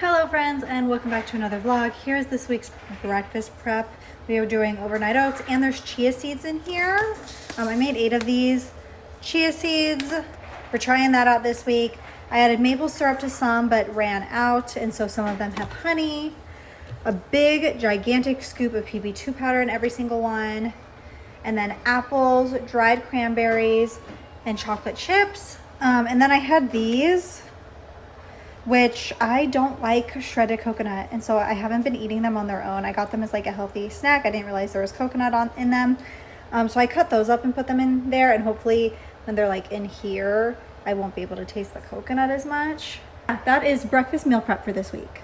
Hello friends and welcome back to another vlog. Here's this week's breakfast prep. We are doing overnight oats and there's chia seeds in here. I made 8 of these chia seeds. We're trying that out this week. I added maple syrup to some but ran out, and so some of them have honey. A big gigantic scoop of PB2 powder in every single one. And then apples, dried cranberries, and chocolate chips. And then I had these, which I don't like shredded coconut, and so I haven't been eating them on their own. I got them as like a healthy snack. I didn't realize there was coconut in them. So I cut those up and put them in there, and hopefully when they're like in here, I won't be able to taste the coconut as much. That is breakfast meal prep for this week.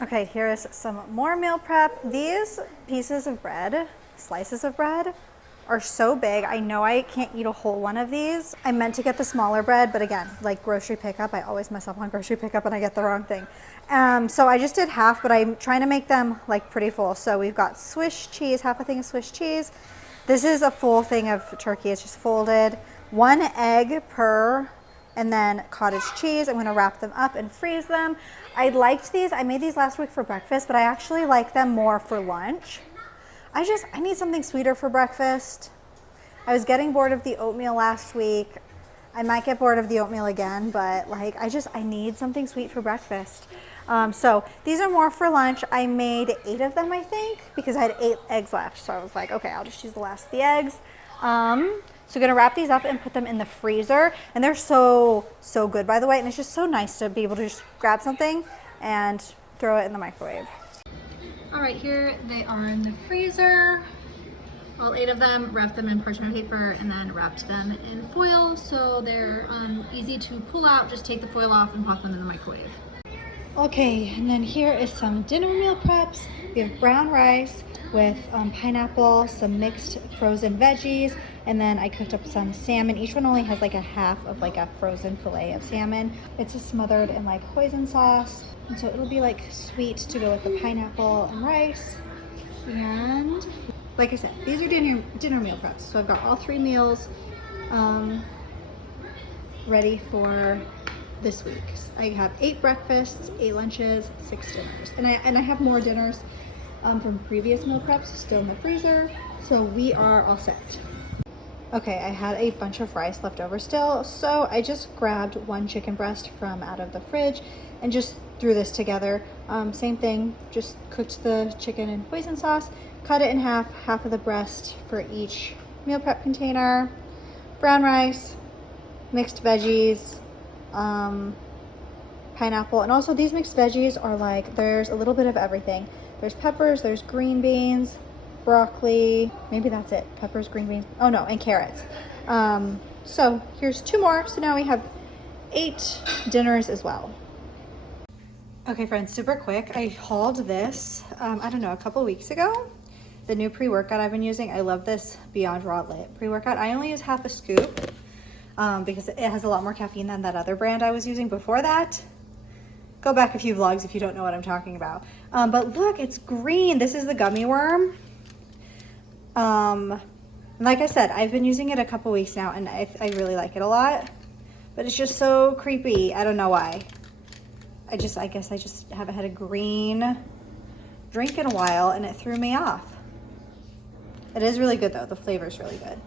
Okay, here is some more meal prep. These pieces of bread, slices of bread, are so big. I know I can't eat a whole one of these. I meant to get the smaller bread, but again, like grocery pickup, I always mess up on grocery pickup and I get the wrong thing. So I just did half, but I'm trying to make them like pretty full. So we've got Swiss cheese, half a thing of Swiss cheese. This is a full thing of turkey. It's just folded. 1 egg per, and then cottage cheese. I'm gonna wrap them up and freeze them. I liked these. I made these last week for breakfast, but I actually like them more for lunch. I need something sweeter for breakfast. I was getting bored of the oatmeal last week. I might get bored of the oatmeal again, but like I need something sweet for breakfast. So these are more for lunch. I made 8 of them, I think, because I had 8 eggs left. So I was like, okay, I'll just use the last of the eggs. So I'm gonna wrap these up and put them in the freezer. And they're so good, by the way. And it's just so nice to be able to just grab something and throw it in the microwave. All right, here they are in the freezer. All 8 of them, wrapped them in parchment paper and then wrapped them in foil so they're easy to pull out. Just take the foil off and pop them in the microwave. Okay, and then here is some dinner meal preps. We have brown rice with pineapple, some mixed frozen veggies, and then I cooked up some salmon. Each one only has like a half of like a frozen fillet of salmon. It's smothered in like hoisin sauce. And so it'll be like sweet to go with the pineapple and rice. And like I said, these are dinner meal preps. So I've got all 3 meals ready for this week. I have 8 breakfasts, 8 lunches, 6 dinners. And I have more dinners from previous meal preps still in the freezer. So we are all set. Okay, I had a bunch of rice left over still. So I just grabbed 1 chicken breast from out of the fridge and just threw this together. Same thing, just cooked the chicken in hoisin sauce, cut it in half of the breast for each meal prep container, brown rice, mixed veggies, pineapple, and also these mixed veggies are like, there's a little bit of everything. There's peppers, there's green beans, broccoli, maybe that's it, peppers, green beans, oh no, and carrots. So here's 2 more, so now we have 8 dinners as well. Okay friends, super quick. I hauled this, I don't know, a couple weeks ago. The new pre-workout I've been using. I love this Beyond Raw Lit pre-workout. I only use half a scoop because it has a lot more caffeine than that other brand I was using before that. Go back a few vlogs if you don't know what I'm talking about. But look, it's green. This is the gummy worm. Like I said, I've been using it a couple weeks now and I really like it a lot. But it's just so creepy. I don't know why. I guess I just haven't had a green drink in a while and it threw me off. It is really good though. The flavor is really good.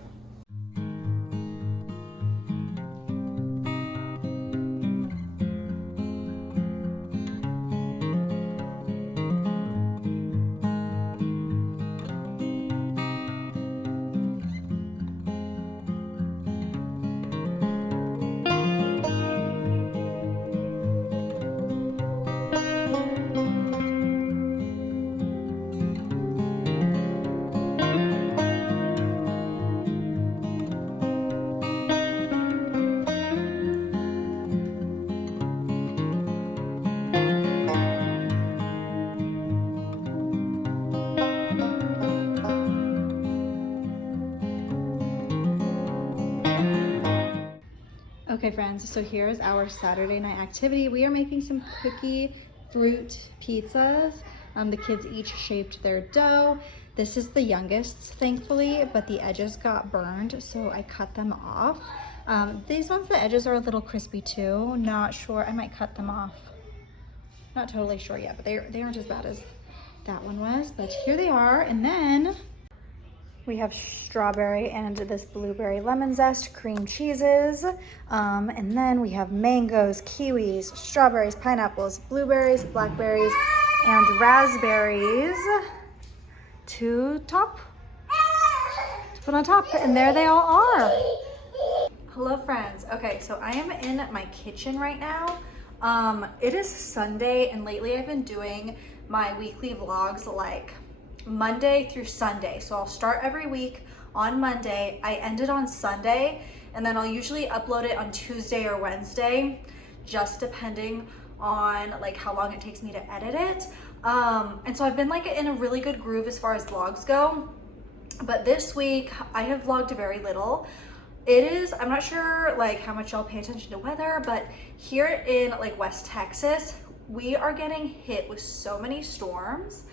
Okay friends, so here's our Saturday night activity. We are making some cookie fruit pizzas. The kids each shaped their dough. This is the youngest's, thankfully, but the edges got burned, so I cut them off. These ones, the edges are a little crispy too. Not sure, I might cut them off. Not totally sure yet, but they aren't as bad as that one was. But here they are. And then we have strawberry and this blueberry lemon zest cream cheeses. And then we have mangoes, kiwis, strawberries, pineapples, blueberries, blackberries, and raspberries to put on top. And there they all are. Hello friends. Okay, so I am in my kitchen right now. It is Sunday, and lately I've been doing my weekly vlogs like Monday through Sunday. So I'll start every week on Monday, I end it on Sunday, and then I'll usually upload it on Tuesday or Wednesday, just depending on like how long it takes me to edit it. And so I've been like in a really good groove as far as vlogs go. But this week I have vlogged very little. I'm not sure like how much y'all pay attention to weather, but here in like West Texas, we are getting hit with so many storms.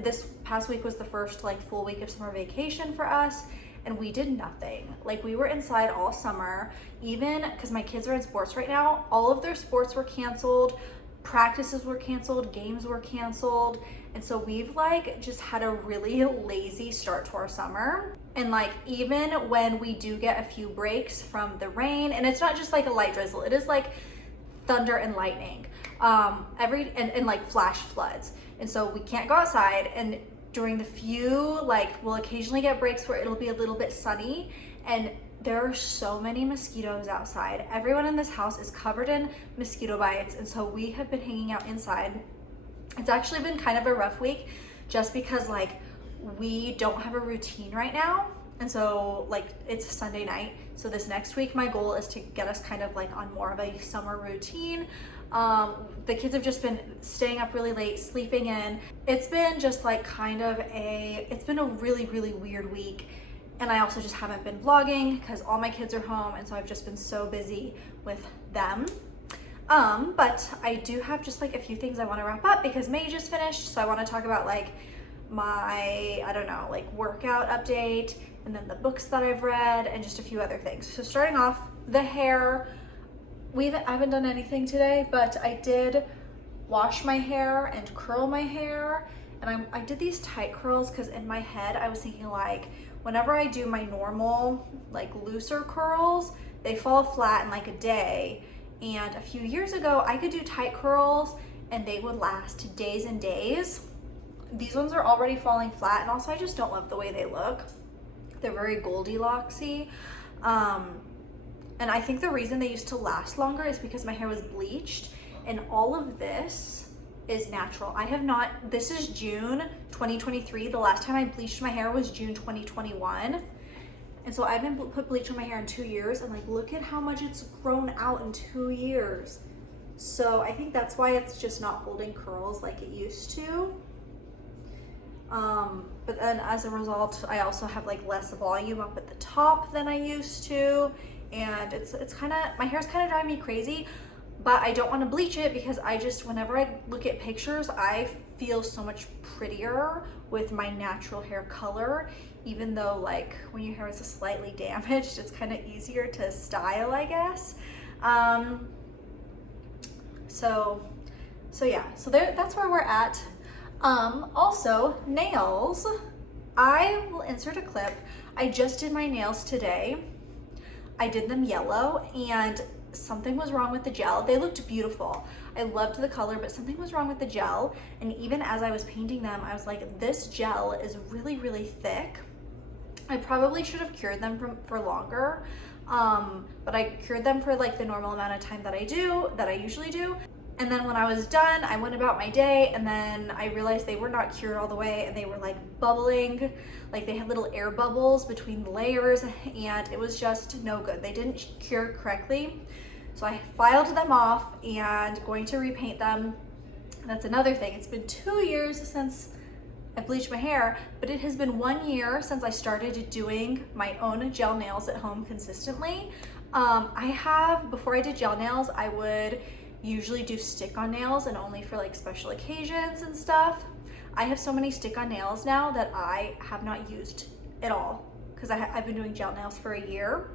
This past week was the first like full week of summer vacation for us, and we did nothing. Like we were inside all summer, even because my kids are in sports right now. All of their sports were canceled, practices were canceled, games were canceled. And so we've like just had a really lazy start to our summer. And like even when we do get a few breaks from the rain, and it's not just like a light drizzle, it is like thunder and lightning, and like flash floods. And so we can't go outside, and during the few, like we'll occasionally get breaks where it'll be a little bit sunny, and there are so many mosquitoes outside. Everyone in this house is covered in mosquito bites, and so we have been hanging out inside. It's actually been kind of a rough week just because like we don't have a routine right now. And so like it's Sunday night. So this next week, my goal is to get us kind of like on more of a summer routine. The kids have just been staying up really late, sleeping in. It's been just like it's been a really, really weird week. And I also just haven't been vlogging because all my kids are home. And so I've just been so busy with them. But I do have just like a few things I want to wrap up because May just finished. So I want to talk about like my, I don't know, like workout update, and then the books that I've read, and just a few other things. So starting off, the hair. I haven't done anything today, but I did wash my hair and curl my hair. And I did these tight curls because in my head I was thinking like whenever I do my normal like looser curls, they fall flat in like a day. And a few years ago I could do tight curls and they would last days and days. These ones are already falling flat, and also I just don't love the way they look. They're very Goldilocks-y. And I think the reason they used to last longer is because my hair was bleached, and all of this is natural. This is June 2023. The last time I bleached my hair was June 2021. And so I haven't put bleach on my hair in 2 years, and like look at how much it's grown out in 2 years. So I think that's why it's just not holding curls like it used to. But then as a result, I also have like less volume up at the top than I used to. And my hair's kind of driving me crazy, but I don't want to bleach it because whenever I look at pictures, I feel so much prettier with my natural hair color, even though like when your hair is slightly damaged, it's kind of easier to style, I guess. So that's where we're at. Also nails, I will insert a clip. I just did my nails today. I did them yellow, and something was wrong with the gel. They looked beautiful. I loved the color, but something was wrong with the gel. And even as I was painting them, I was like, this gel is really, really thick. I probably should have cured them for longer. But I cured them for like the normal amount of time that I usually do. And then when I was done, I went about my day, and then I realized they were not cured all the way, and they were like bubbling, like they had little air bubbles between the layers, and it was just no good. They didn't cure correctly. So I filed them off and going to repaint them. And that's another thing. It's been 2 years since I bleached my hair, but it has been 1 year since I started doing my own gel nails at home consistently. Before I did gel nails, I would usually do stick-on nails, and only for like special occasions and stuff. I have so many stick-on nails now that I have not used at all because I've been doing gel nails for a year.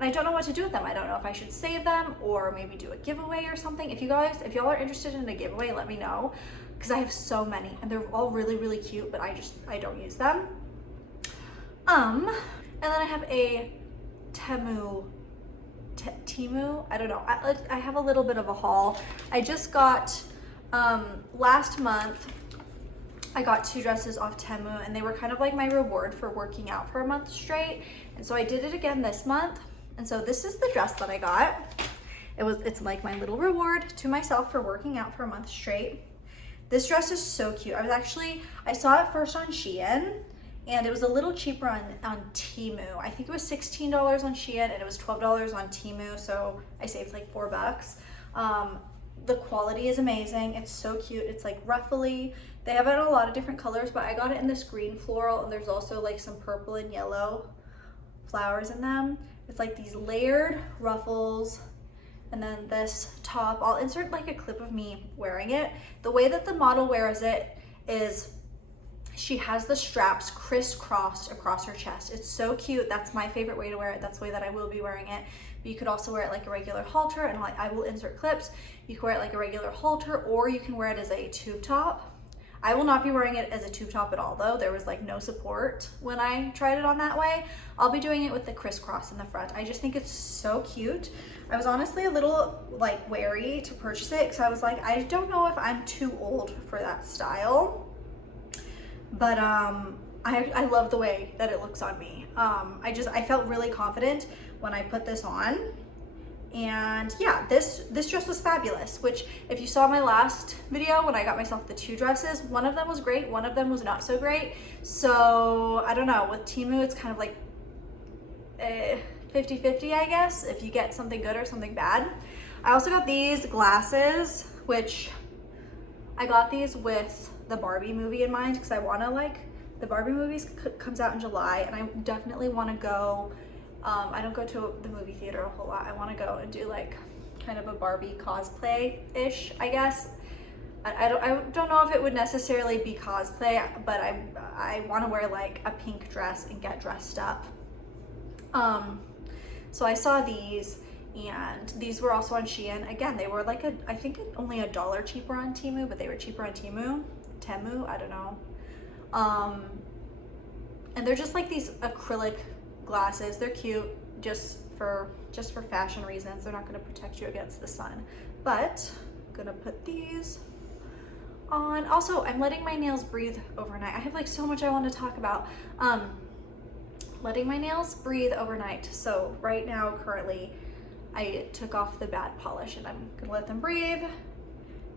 and I don't know what to do with them. I don't know if I should save them or maybe do a giveaway or something. If y'all are interested in a giveaway, let me know, because I have so many and they're all really, really cute, but I don't use them. And then I have a Temu, I don't know. I have a little bit of a haul. I just got, last month, I got 2 dresses off Temu, and they were kind of like my reward for working out for a month straight. And so I did it again this month. And so this is the dress that I got. It's like my little reward to myself for working out for a month straight. This dress is so cute. I saw it first on Shein, and it was a little cheaper on Temu. I think it was $16 on Shein and it was $12 on Temu, so I saved like $4. The quality is amazing. It's so cute. It's like ruffly. They have it in a lot of different colors, but I got it in this green floral, and there's also like some purple and yellow flowers in them. It's like these layered ruffles, and then this top. I'll insert like a clip of me wearing it. The way that the model wears it is she has the straps crisscrossed across her chest. It's so cute. That's my favorite way to wear it. That's the way that I will be wearing it. But you could also wear it like a regular halter, and I will insert clips. You can wear it like a regular halter, or you can wear it as a tube top. I will not be wearing it as a tube top at all though. There was like no support when I tried it on that way. I'll be doing it with the crisscross in the front. I just think it's so cute. I was honestly a little like wary to purchase it because I was like, I don't know if I'm too old for that style. But I love the way that it looks on me. I felt really confident when I put this on. And yeah, this dress was fabulous, which if you saw my last video when I got myself the 2 dresses, one of them was great, one of them was not so great. So I don't know, with Temu it's kind of like 50-50, I guess, if you get something good or something bad. I also got these glasses, which I got these with the Barbie movie in mind, because I want to the Barbie movie comes out in July, and I definitely want to go. I don't go to the movie theater a whole lot. I want to go and do like kind of a Barbie cosplay-ish, I guess. I don't know if it would necessarily be cosplay, but I want to wear like a pink dress and get dressed up. So I saw these, and these were also on Shein. Again, they were like I think only $1 cheaper on Temu, but they were cheaper on Temu, I don't know. And they're just like these acrylic glasses. They're cute just for fashion reasons. They're not going to protect you against the sun, but I'm gonna put these on. Also, I'm letting my nails breathe overnight. I have like so much I want to talk about. Letting my nails breathe overnight. So right now, currently, I took off the bad polish, and I'm gonna let them breathe,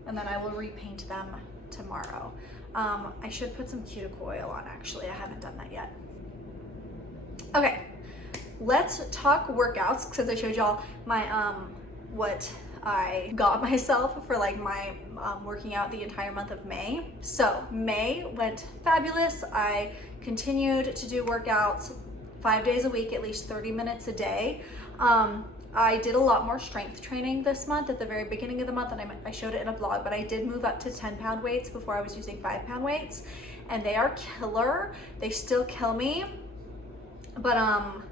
and then I will repaint them tomorrow. I should put some cuticle oil on, actually. I haven't done that yet. Okay, let's talk workouts, because I showed y'all my what I got myself for like my working out the entire month of May. So May went fabulous. I continued to do workouts 5 days a week, at least 30 minutes a day. I did a lot more strength training this month at the very beginning of the month, and I showed it in a vlog, but I did move up to 10-pound weights before I was using 5-pound weights, and they are killer. They still kill me, but I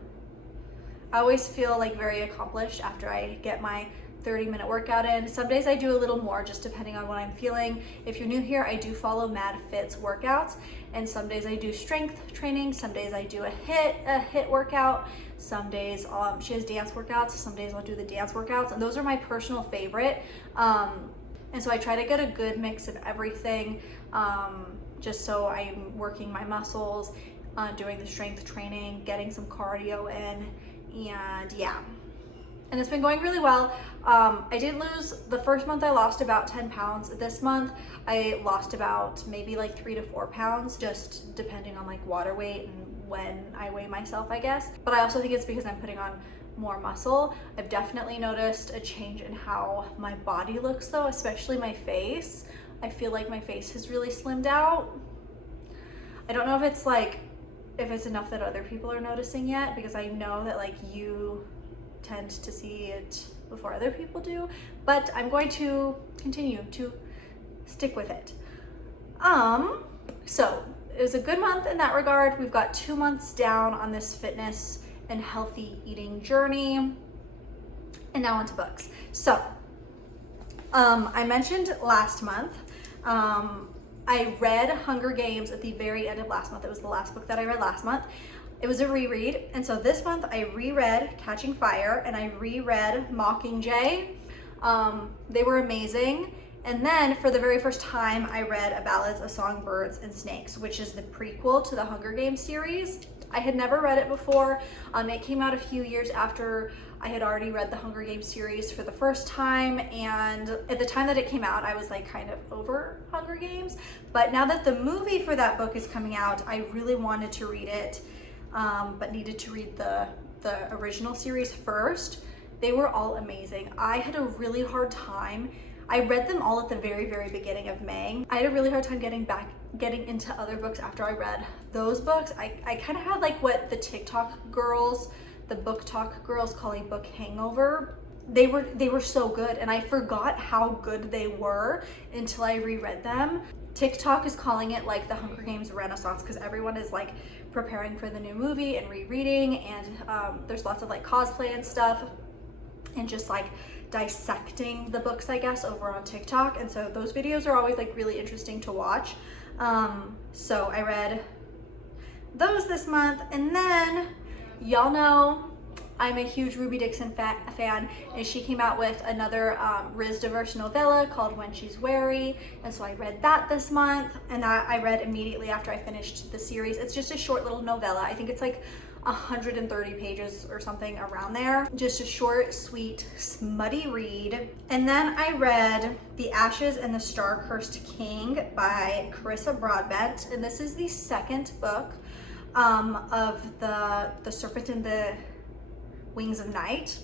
always feel like very accomplished after I get my 30-minute workout in. Some days I do a little more, just depending on what I'm feeling. If you're new here, I do follow Mad Fit's workouts, and some days I do strength training, some days I do a hit workout, some days she has dance workouts, some days I'll do the dance workouts, and those are my personal favorite. And so I try to get a good mix of everything, just so I'm working my muscles, doing the strength training, getting some cardio in, and yeah. And it's been going really well. I did lose, the first month I lost about 10 pounds. This month I lost about maybe like 3 to 4 pounds, just depending on like water weight and when I weigh myself, I guess. But I also think it's because I'm putting on more muscle. I've definitely noticed a change in how my body looks though, especially my face. I feel like my face has really slimmed out. I don't know if it's enough that other people are noticing yet, because I know that like you tend to see it before other people do, but I'm going to continue to stick with it. So it was a good month in that regard. We've got 2 months down on this fitness and healthy eating journey. And now onto books. So, I mentioned last month, I read Hunger Games at the very end of last month. It was the last book that I read last month. It was a reread. And so this month I reread Catching Fire and I reread Mockingjay. They were amazing. And then for the very first time, I read A Ballads of Songbirds and Snakes, which is the prequel to the Hunger Games series. I had never read it before. It came out a few years after I had already read the Hunger Games series for the first time. And at the time that it came out, I was like kind of over Hunger Games. But now that the movie for that book is coming out, I really wanted to read it, but needed to read the original series first. They were all amazing. I had a really hard time. I read them all at the very, very beginning of May. I had a really hard time getting into other books after I read those books. I kind of had like what the TikTok girls, the book talk girls call a book hangover. They were so good, and I forgot how good they were until I reread them. TikTok is calling it like the Hunger Games Renaissance because everyone is like preparing for the new movie and rereading, and there's lots of like cosplay and stuff and just like dissecting the books, I guess, over on TikTok. And so those videos are always like really interesting to watch. So I read those this month, and then y'all know I'm a huge Ruby Dixon fan, and she came out with another Riz diverse novella called When She's Wary, and so I read that this month, and that I read immediately after I finished the series. It's just a short little novella. I think it's like 130 pages or something around there. Just a short, sweet, smutty read. And then I read The Ashes and the Star-Cursed King by Carissa Broadbent, and this is the second book of the Serpent and the Wings of Night,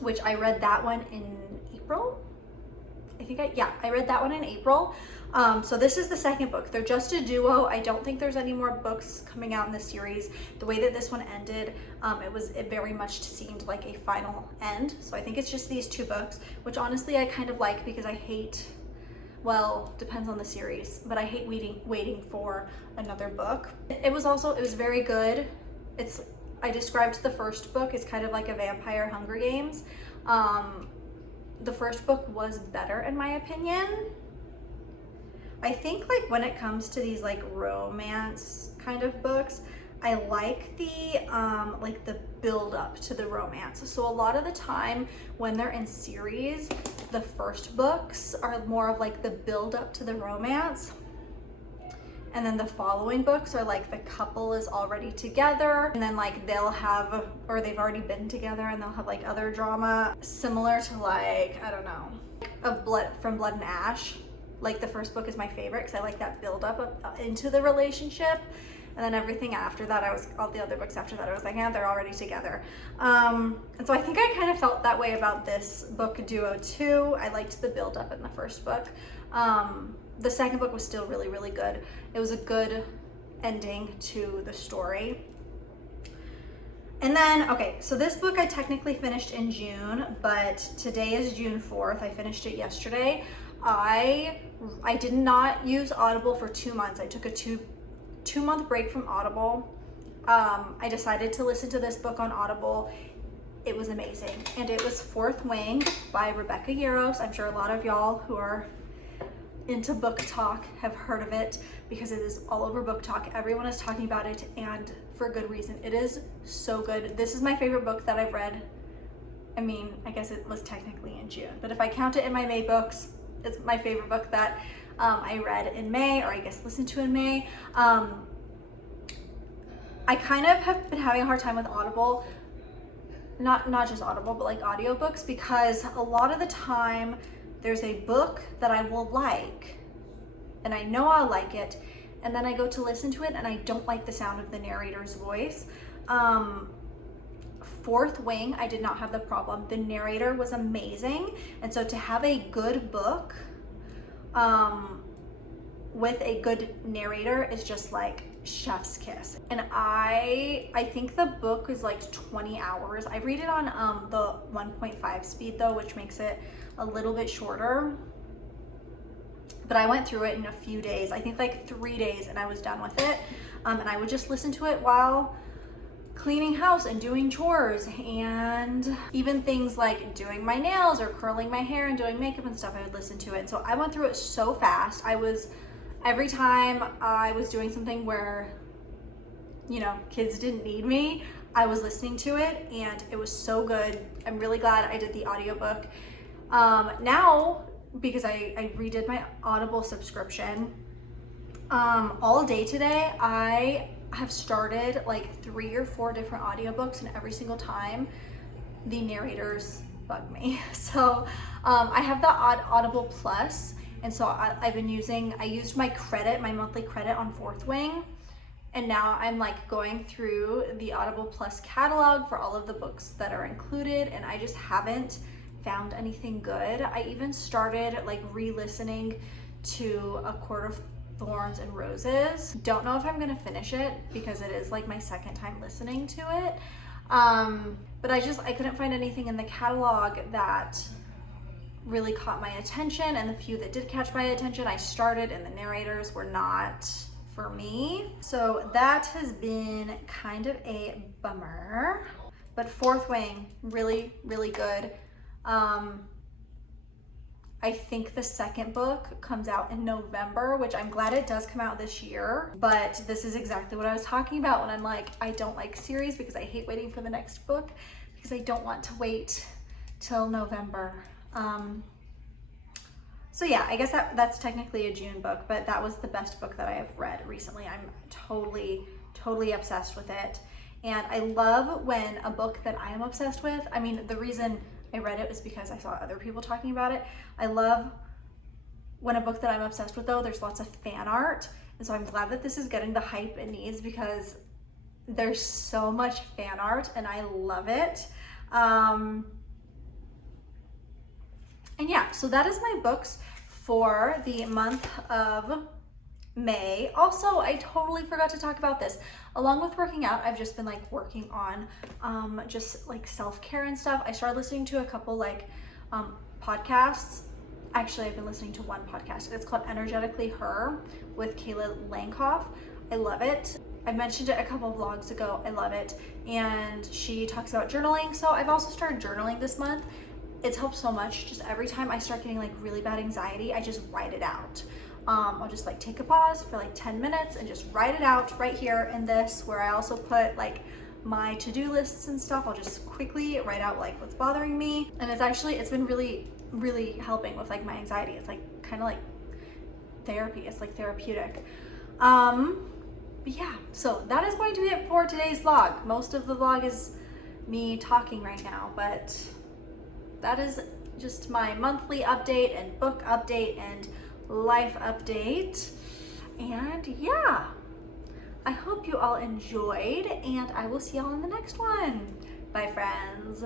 which I read that one in April. I read that one in April. So this is the second book. They're just a duo. I don't think there's any more books coming out in the series. The way that this one ended, it very much seemed like a final end. So I think it's just these two books, which honestly I kind of like because I hate, well, depends on the series, but I hate waiting for another book. It was very good. I described the first book as kind of like a vampire Hunger Games. The first book was better in my opinion. I think like when it comes to these like romance kind of books, I like the build up to the romance. So a lot of the time when they're in series, the first books are more of like the build up to the romance. And then the following books are like the couple is already together, and then like they'll have, or they've already been together, and they'll have like other drama similar to like, I don't know, from Blood and Ash. Like the first book is my favorite because I like that build up into the relationship. And then everything after that, all the other books after that, I was like, yeah, they're already together. And so I think I kind of felt that way about this book duo too. I liked the build up in the first book. The second book was still really, really good. It was a good ending to the story. And then, okay, so this book I technically finished in June, but today is June 4th. I finished it yesterday. I did not use Audible for 2 months. I took a two-month break from Audible. I decided to listen to this book on Audible. It was amazing. And it was Fourth Wing by Rebecca Yarros. I'm sure a lot of y'all who are into book talk have heard of it because it is all over book talk. Everyone is talking about it, and for good reason. It is so good. This is my favorite book that I've read. I mean, I guess it was technically in June, but if I count it in my May books, it's my favorite book that I read in May, or I guess listened to in May. I kind of have been having a hard time with Audible, not just Audible, but like audiobooks, because a lot of the time there's a book that I will like, and I know I'll like it, and then I go to listen to it and I don't like the sound of the narrator's voice. Fourth Wing, I did not have the problem. The narrator was amazing, and so to have a good book with a good narrator is just like chef's kiss. And I think the book is like 20 hours. I read it on the 1.5 speed though, which makes it a little bit shorter. But I went through it in a few days, I think like 3 days, and I was done with it. And I would just listen to it while cleaning house and doing chores, and even things like doing my nails or curling my hair and doing makeup and stuff, I would listen to it. So I went through it so fast. Every time I was doing something where, you know, kids didn't need me, I was listening to it, and it was so good. I'm really glad I did the audiobook. Now, because I redid my Audible subscription, all day today, I have started like 3 or 4 different audiobooks, and every single time the narrators bug me. So I have the Audible Plus, and so I used my monthly credit on Fourth Wing, and now I'm like going through the Audible Plus catalog for all of the books that are included, and I just haven't found anything good. I even started like re-listening to A Court of Thorns and Roses. Don't know if I'm gonna finish it because it is like my second time listening to it. But I couldn't find anything in the catalog that really caught my attention, and the few that did catch my attention, I started, and the narrators were not for me. So that has been kind of a bummer. But Fourth Wing, really, really good. I think the second book comes out in November, which I'm glad it does come out this year, but this is exactly what I was talking about when I'm like, I don't like series because I hate waiting for the next book because I don't want to wait till November. So yeah, I guess that's technically a June book, but that was the best book that I have read recently. I'm totally obsessed with it. And I love when a book that I am obsessed with, I mean, the reason I read it was because I saw other people talking about it. I love when a book that I'm obsessed with, though, there's lots of fan art. And so I'm glad that this is getting the hype it needs because there's so much fan art and I love it. And yeah, so that is my books for the month of May. Also, I totally forgot to talk about this. Along with working out, I've just been like working on just like self-care and stuff. I started listening to a couple like podcasts. Actually, I've been listening to one podcast. It's called Energetically Her with Kayla Langhoff. I love it. I mentioned it a couple vlogs ago. I love it. And she talks about journaling. So I've also started journaling this month. It's helped so much. Just every time I start getting like really bad anxiety, I just write it out. I'll just like take a pause for like 10 minutes and just write it out right here in this, where I also put like my to-do lists and stuff. I'll just quickly write out like what's bothering me. And it's been really helping with like my anxiety. It's like kind of like therapy. It's like therapeutic. But yeah, so that is going to be it for today's vlog. Most of the vlog is me talking right now, but that is just my monthly update and book update and life update. And yeah, I hope you all enjoyed, and I will see y'all in the next one. Bye, friends.